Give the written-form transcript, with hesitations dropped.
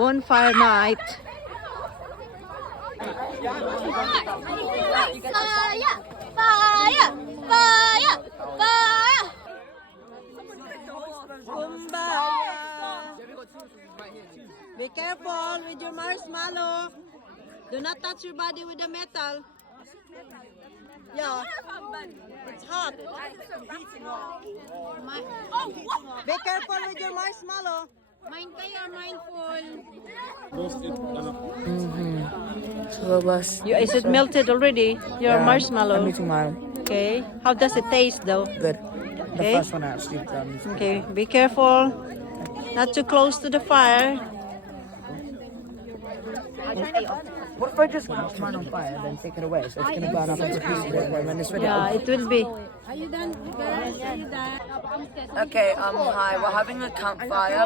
bonfire night. Fire! Fire! Fire! Fire! Kumbaya. Be careful with your marshmallow. Do not touch your body with the metal. Yeah, it's hot. Be careful with your marshmallow. Mind kayo, mindful. Is it melted already? Your marshmallow. I'm eating mine. Okay. How does it taste though? Good. The Okay. first one actually. Okay. Be careful. Not too close to the fire. What if I just catch mine on fire and then take it away? So it's going to burn up into pieces when it's ready. Yeah, it will be. Are you done, girls? Are you done? Okay, hi. We're having a campfire.